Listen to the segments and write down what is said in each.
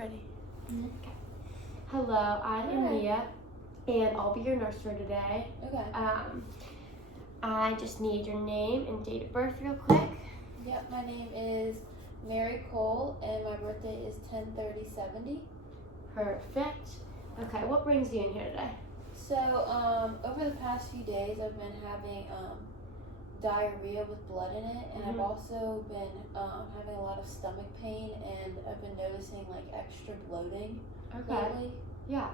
Ready? Mm-hmm. Okay. Hello, I'm Mia, and I'll be your nurse for today. Okay. I just need your name and date of birth real quick. Yep, my name is Mary Cole, and my birthday is 10/30/70. Perfect. Okay, what brings you in here today? So, over the past few days, I've been having diarrhea with blood in it, and I've also been having a lot of stomach pain, and I've been noticing like extra bloating lately. Yeah.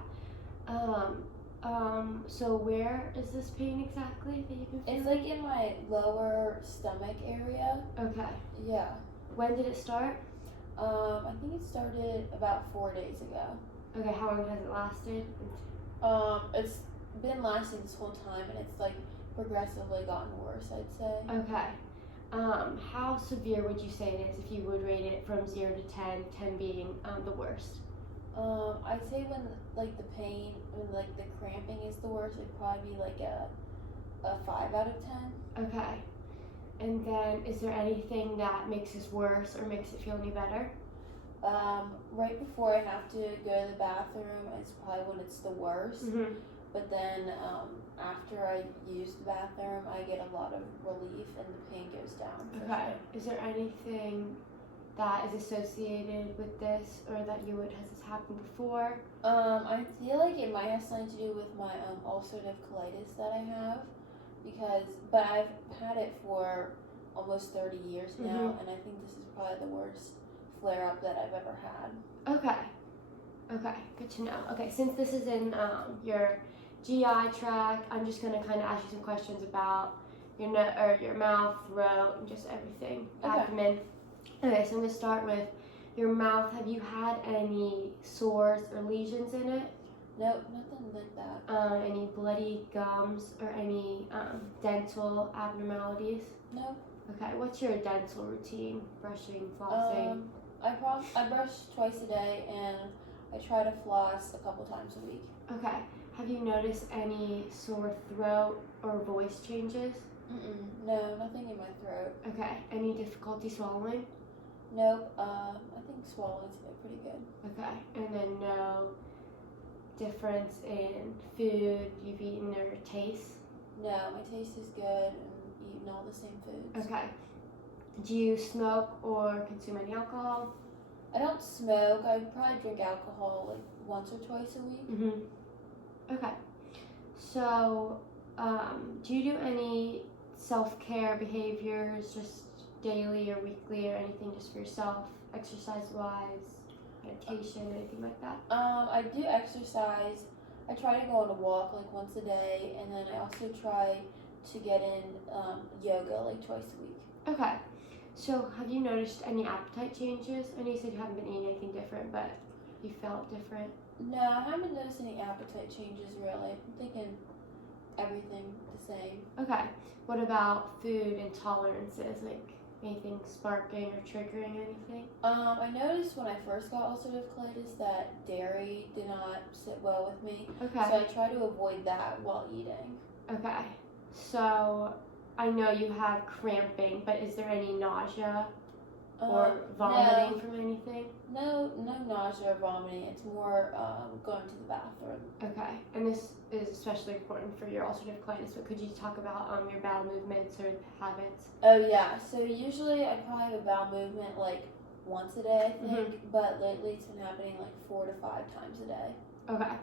So where is this pain exactly that you've been feeling? It's like in my lower stomach area. Okay. Yeah. When did it start? I think it started about 4 days ago. Okay, how long has it lasted? It's been lasting this whole time, and it's like progressively gotten worse, I'd say. Okay. How severe would you say it is if you would rate it from 0 to 10, 10 being the worst? I'd say when like the pain, when like the cramping is the worst, it'd probably be like a 5 out of 10. Okay. And then is there anything that makes this worse or makes it feel any better? Right before I have to go to the bathroom is probably when it's the worst. But then after I use the bathroom, I get a lot of relief and the pain goes down. Okay. Is there anything that is associated with this, or that has this happened before? I feel like it might have something to do with my ulcerative colitis that I have, but I've had it for almost 30 years now, and I think this is probably the worst flare-up that I've ever had. Okay, good to know. Okay, since this is in your GI tract, I'm just gonna kind of ask you some questions about your your mouth, throat, and just everything, abdomen. Okay, so I'm gonna start with your mouth. Have you had any sores or lesions in it? Nope, nothing like that. Any bloody gums or any dental abnormalities? Nope. Okay, what's your dental routine? Brushing, flossing? I brush twice a day, and I try to floss a couple times a week. Okay. Have you noticed any sore throat or voice changes? No, nothing in my throat. Okay. Any difficulty swallowing? Nope. I think swallowing's been pretty good. Okay. And then no difference in food you've eaten or taste? No, my taste is good, and eating all the same foods. Okay. Do you smoke or consume any alcohol? I don't smoke. I probably drink alcohol like once or twice a week. Okay. So, do you do any self-care behaviors just daily or weekly, or anything just for yourself, exercise-wise, meditation, anything like that? I do exercise. I try to go on a walk like once a day, and then I also try to get in yoga like twice a week. Okay. So, have you noticed any appetite changes? I know you said you haven't been eating anything different, but you felt different? No, I haven't noticed any appetite changes really. I'm thinking everything the same. Okay. What about food intolerances? Like anything sparking or triggering anything? I noticed when I first got ulcerative colitis that dairy did not sit well with me. Okay. So I try to avoid that while eating. Okay. So I know you have cramping, but is there any nausea or vomiting from anything? No nausea or vomiting. It's more going to the bathroom. Okay. And this is especially important for your ulcerative colitis, but could you talk about your bowel movements or habits? Oh yeah. So usually I probably have a bowel movement like once a day, I think, but lately it's been happening like 4 to 5 times a day. Okay.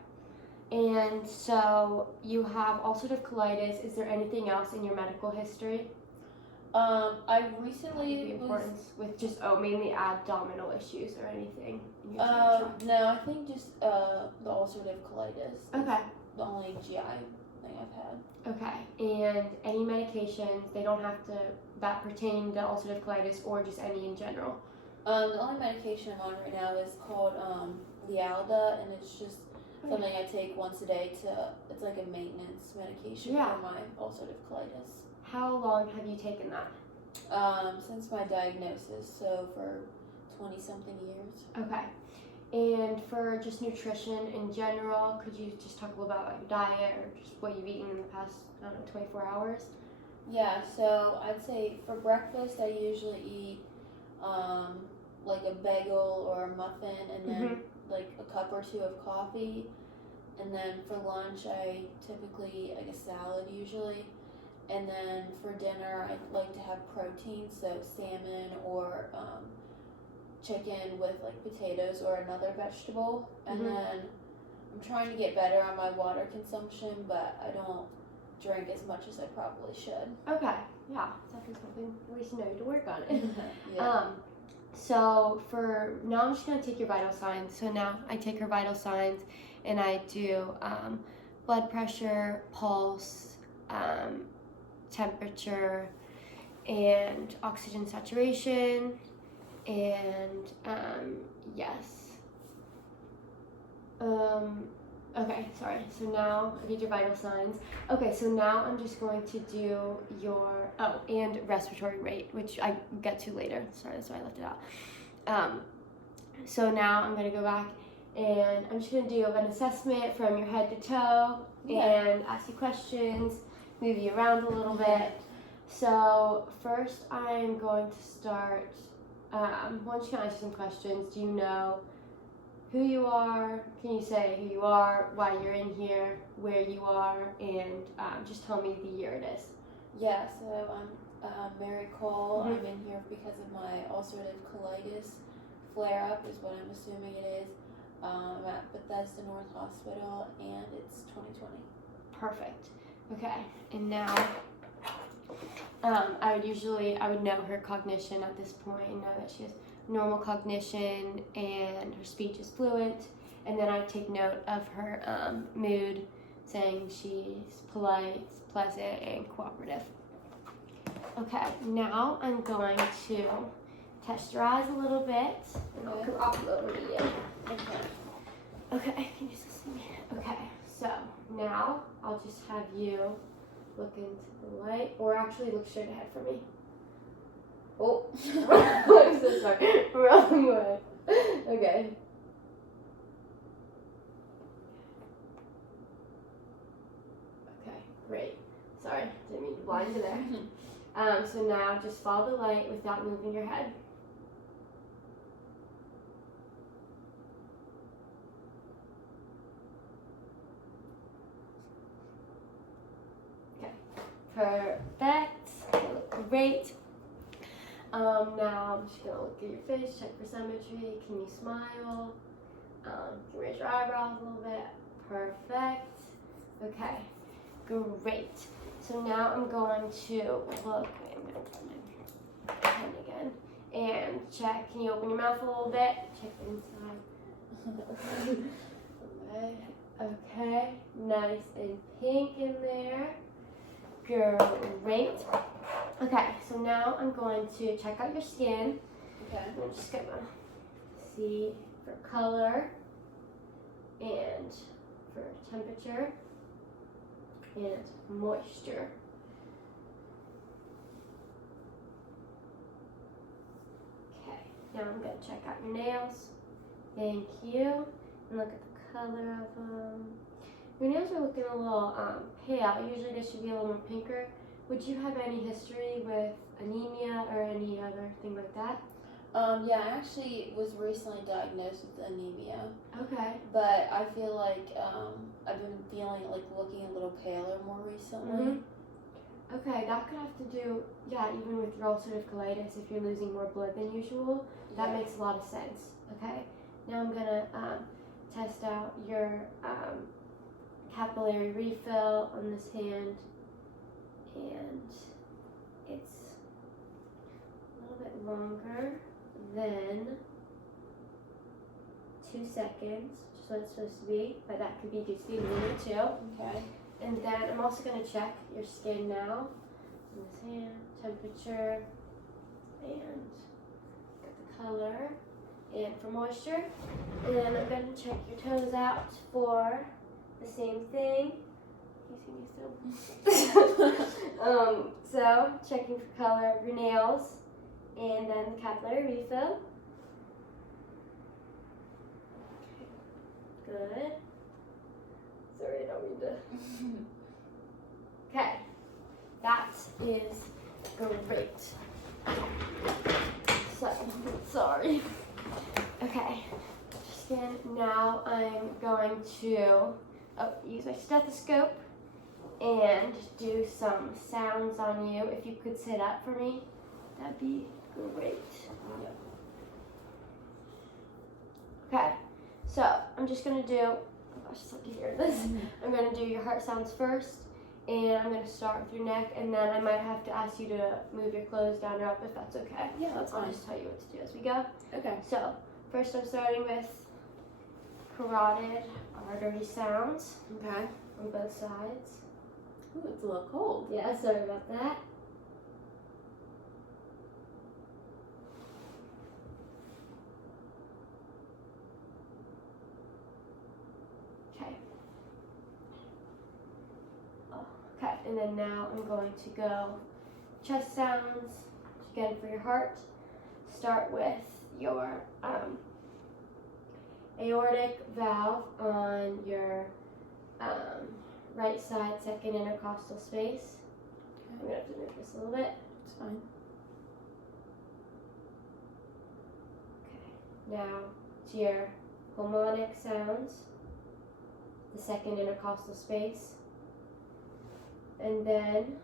And so you have ulcerative colitis. Is there anything else in your medical history? I recently with just mainly abdominal issues or anything in your no, I think just the ulcerative colitis. Okay. The only GI thing I've had. Okay. And any medications, they don't have to that pertain to ulcerative colitis, or just any in general? The only medication I'm on right now is called Lialda, and it's just something I take once a day it's like a maintenance medication for my ulcerative colitis. How long have you taken that? Since my diagnosis, so for 20-something years. Okay. And for just nutrition in general, could you just talk a little about your diet or just what you've eaten in the past, 24 hours? Yeah, so I'd say for breakfast I usually eat like a bagel or a muffin, and then like a cup or two of coffee, and then for lunch I typically like a salad usually, and then for dinner I like to have protein, so salmon or chicken with like potatoes or another vegetable, and then I'm trying to get better on my water consumption, but I don't drink as much as I probably should. Okay, yeah, definitely something at least you know to work on it. Yeah. So for now, I'm just gonna take your vital signs. So now I take her vital signs, and I do blood pressure, pulse, temperature, and oxygen saturation, and yes. Okay, sorry. So now I did your vital signs. Okay, so now I'm just going to do your and respiratory rate, which I get to later. Sorry, that's why I left it out. So now I'm gonna go back and I'm just gonna do an assessment from your head to toe and ask you questions, move you around a little bit. So first I'm going to start. Once you can ask you some questions, do you know who you are? Can you say who you are, why you're in here, where you are, and just tell me the year it is. Yeah, so I'm Mary Cole. I'm in here because of my ulcerative colitis flare-up is what I'm assuming it is. I'm at Bethesda North Hospital, and it's 2020. Perfect. Okay, and now I would know her cognition at this point and know that she has normal cognition and her speech is fluent, and then I take note of her mood, saying she's polite, pleasant, and cooperative. Okay, now I'm going to test your eyes a little bit, and I'll come up over to you. Okay, can you just see me? Okay, so now I'll just have you look into the light, or actually look straight ahead for me. Oh, I'm so sorry. Wrong way. Okay. Okay, great. Sorry, didn't mean to blind you there. So now just follow the light without moving your head. Okay, perfect. You look great. Now I'm just gonna look at your face, check for symmetry. Can you smile? Can you raise your eyebrows a little bit? Perfect. Okay, great. So now I'm going to look. I'm gonna put my pen again and check. Can you open your mouth a little bit? Check the inside. Okay, nice and pink in there. Great. Okay, so now I'm going to check out your skin. Okay. I'm just gonna see for color and for temperature and moisture. Okay, now I'm gonna check out your nails. Thank you. And look at the color of them. Your nails are looking a little pale. Usually they should be a little more pinker. Would you have any history with anemia or any other thing like that? Yeah, I actually was recently diagnosed with anemia. Okay. But I feel like I've been feeling like looking a little paler more recently. Okay, that could have to do, even with your ulcerative colitis, if you're losing more blood than usual. That makes a lot of sense. Okay. Now I'm gonna test out your capillary refill on this hand, and it's a little bit longer than 2 seconds, just what it's supposed to be, but that could be just be a minute or two. Okay. And then I'm also going to check your skin now. On this hand, temperature, and get the color, and for moisture. And then I'm going to check your toes out for the same thing. Can you see me still? So checking for color of your nails, and then the capillary refill. Good. Sorry, I don't mean to. Okay, that is great. So, sorry. Okay, just in. Now I'm going to use my stethoscope and do some sounds on you. If you could sit up for me, that'd be great. Okay, so I'm just gonna do, oh gosh, it's hard to hear this. I'm gonna do your heart sounds first, and I'm gonna start with your neck, and then I might have to ask you to move your clothes down or up if that's okay. Yeah, that's I'll fine. just tell you what to do as we go. Okay. So, first I'm starting with carotid artery sounds Okay. on both sides. Ooh, it's a little cold. Yeah, sorry about that. Okay. Okay, and then now I'm going to go chest sounds, again for your heart. Start with your aortic valve on your right side, second intercostal space. I'm gonna have to move this a little bit. It's fine. Okay. Now to your pulmonic sounds, the second intercostal space. And then,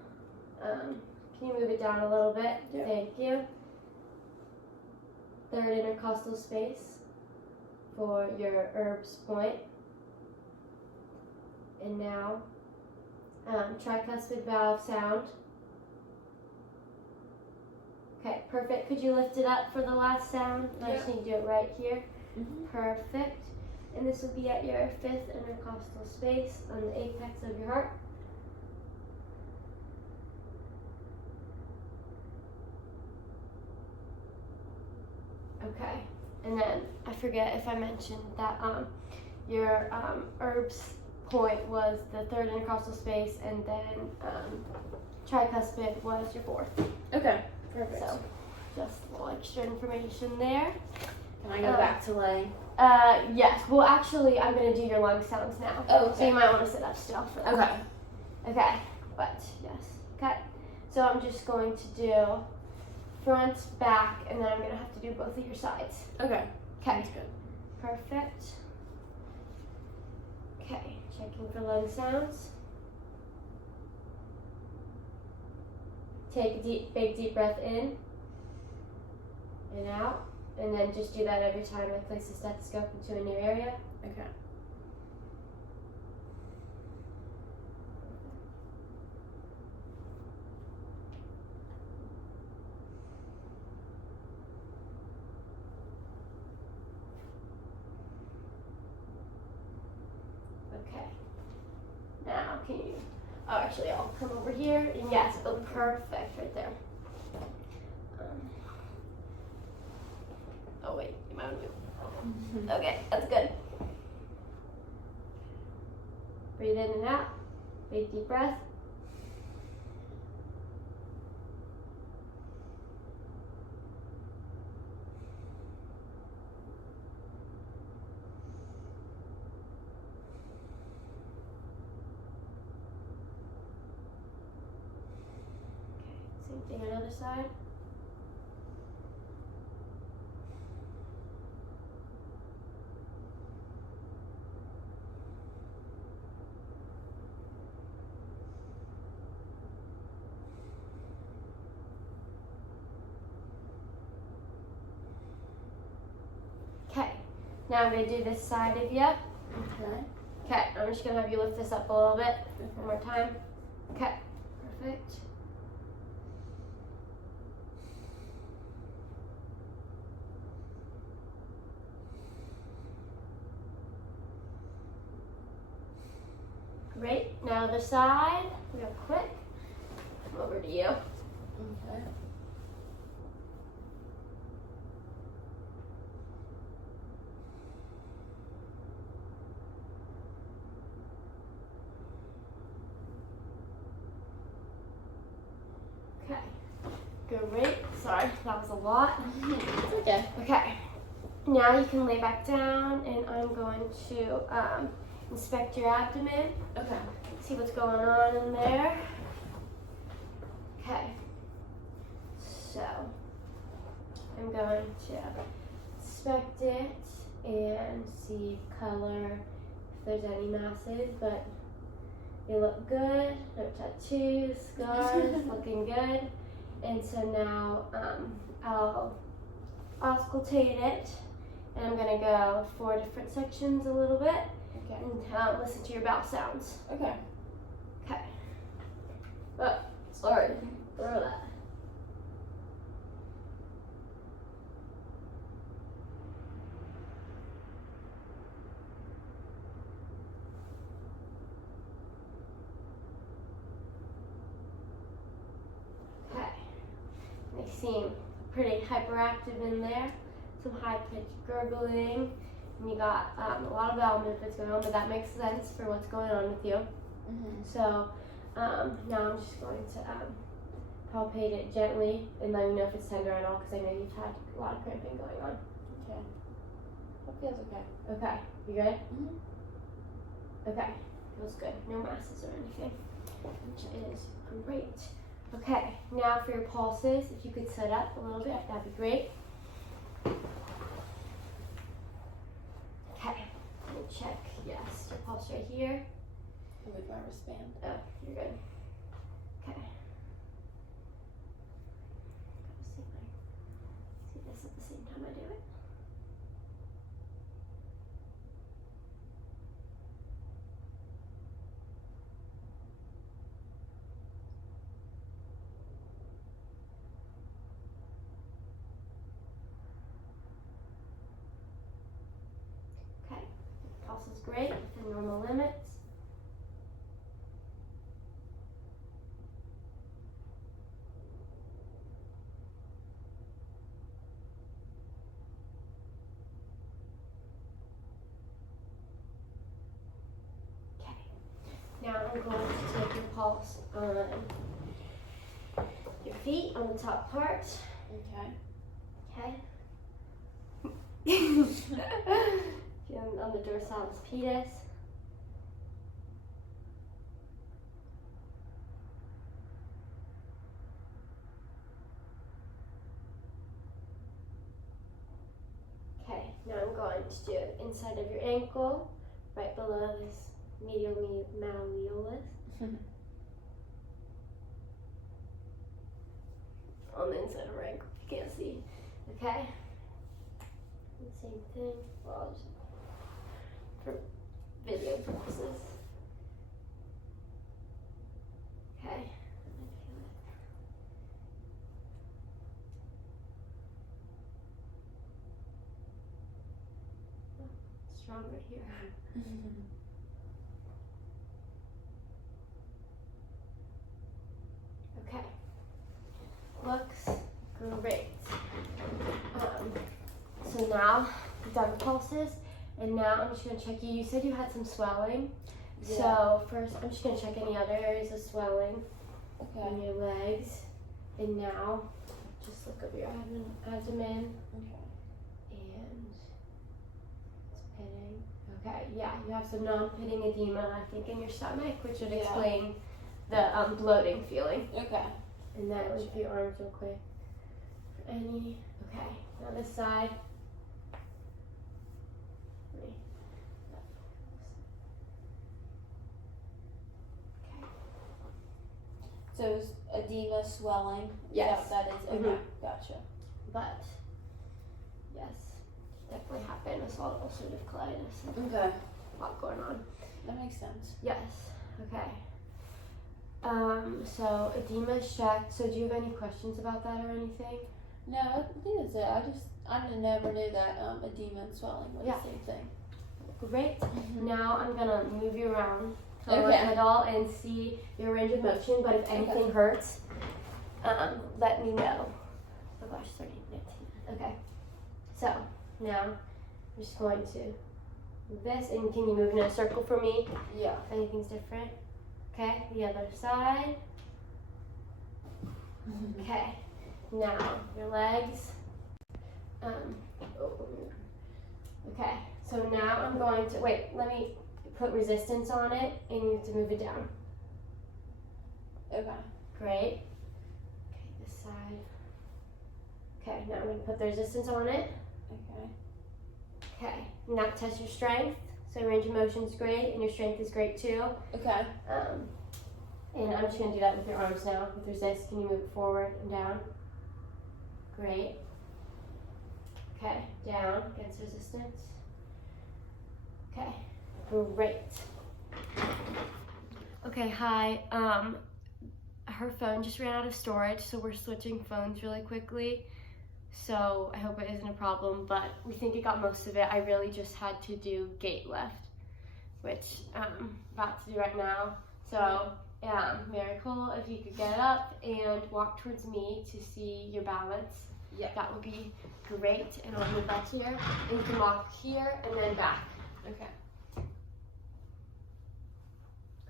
can you move it down a little bit? Yeah. Thank you. Third intercostal space for your Erb's point. And now, tricuspid valve sound. Okay, perfect. Could you lift it up for the last sound? I just need to do it right here. Mm-hmm. Perfect. And this will be at your fifth intercostal space on the apex of your heart. Okay, and then I forget if I mentioned that your Erb's point was the third intercostal space, and then tricuspid was your fourth. Okay. Perfect. So, just a little extra information there. Can I go back to laying? Yes. Well, actually, I'm gonna do your lung sounds now. Oh, So you okay. might want to sit up still for that. Okay. Okay, but yes. Okay. So I'm just going to do front, back, and then I'm gonna have to do both of your sides. Okay. Okay. That's good. Perfect. Okay, checking for lung sounds. Take a big deep breath in and out, and then just do that every time I place the stethoscope into a new area. Okay. Okay. Now, can you? Oh, actually, I'll come over here. And yes, oh, perfect, right there. Oh wait, you might want to move. Okay, that's good. Breathe in and out. Big deep breath. Okay, same thing on the other side. Okay, now I'm going to do this side of you. Okay. Okay, I'm just going to have you lift this up a little bit. One more time. Okay, perfect. Great, now other side, real quick. Come over to you. Okay. Okay, great. Sorry, that was a lot. It's okay. Okay, now you can lay back down, and I'm going to inspect your abdomen, Okay. see what's going on in there. Okay, so I'm going to inspect it, and see color if there's any masses, but they look good. No tattoos, scars, looking good. And so now I'll auscultate it, and I'm gonna go 4 different sections a little bit Okay. and listen to your bowel sounds. Okay. Okay. Oh, sorry. Throw that. Okay. They seem pretty hyperactive in there. Some high-pitched gurgling. And you got a lot of bowel movements going on, but that makes sense for what's going on with you. Mhm. So now I'm just going to palpate it gently and let me know if it's tender at all, because I know you've had a lot of cramping going on. Okay. That feels okay. Okay, you good? Mhm. Okay, feels good. No masses or anything, which is great. Okay, now for your pulses, if you could sit up a little bit, that'd be great. Okay, let me check. Yes, your pulse right here. I'll move my wristband. Oh, you're good. Okay. See this at the same time I do it. Okay. Pulse is great within normal limits. Now I'm going to take your pulse on your feet on the top part. Okay. Okay. Feeling on the dorsalis pedis. Okay, now I'm going to do it inside of your ankle, right below this medial malleolus. On the inside of our ankle, you can't see. Okay? The same thing. Well, I'll just, for video purposes. Okay. Strong right here. Okay. Looks great. So now we've done the pulses, and now I'm just gonna check you. You said you had some swelling. Yeah. So first, I'm just gonna check any other areas of swelling Okay. in your legs, and now just look over your abdomen Okay. and it's pitting. Okay, yeah, you have some non-pitting edema, I think, in your stomach, which would Yeah. explain the bloating feeling. Okay. And then lift your arms real quick. For any. Okay, now this side. Okay. So it's edema, swelling. Yes. That is. Okay. Gotcha. But yes, definitely happened. I saw ulcerative colitis. Okay. A lot going on. That makes sense. Yes. Okay. So edema is checked. So do you have any questions about that or anything? No, I think that's it. I never knew that edema and swelling were Yeah. the same thing. Great. Now I'm gonna move you around a Okay. little and see your range of motion. But if anything hurts, let me know. Oh gosh, 30 minutes. Okay. So now I'm just going to move this, and can you move in a circle for me Yeah. if anything's different? Okay. The other side. Okay. Now your legs. Okay. So now I'm going to wait. Let me put resistance on it, and you have to move it down. Okay. Great. Okay, this side. Okay, now I'm going to put the resistance on it. Okay. Okay, now test your strength. So range of motion is great, and your strength is great too. Okay. And I'm just gonna do that with your arms now. With resist, can you move it forward and down? Great. Okay, down against resistance. Okay, great. Okay, hi. Her phone just ran out of storage, so we're switching phones really quickly. So I hope it isn't a problem, but we think it got most of it. I really just had to do gait lift, which I'm about to do right now. So very cool. If you could get up and walk towards me to see your balance, that would be great. And I'll move back here, and you can walk here and then back. Okay.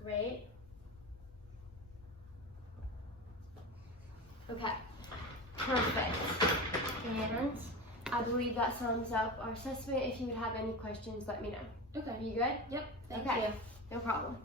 Great. Okay, perfect. And I believe that sums up our assessment. If you would have any questions, let me know. Okay. Are you good? Yep. Thank Okay. you. No problem.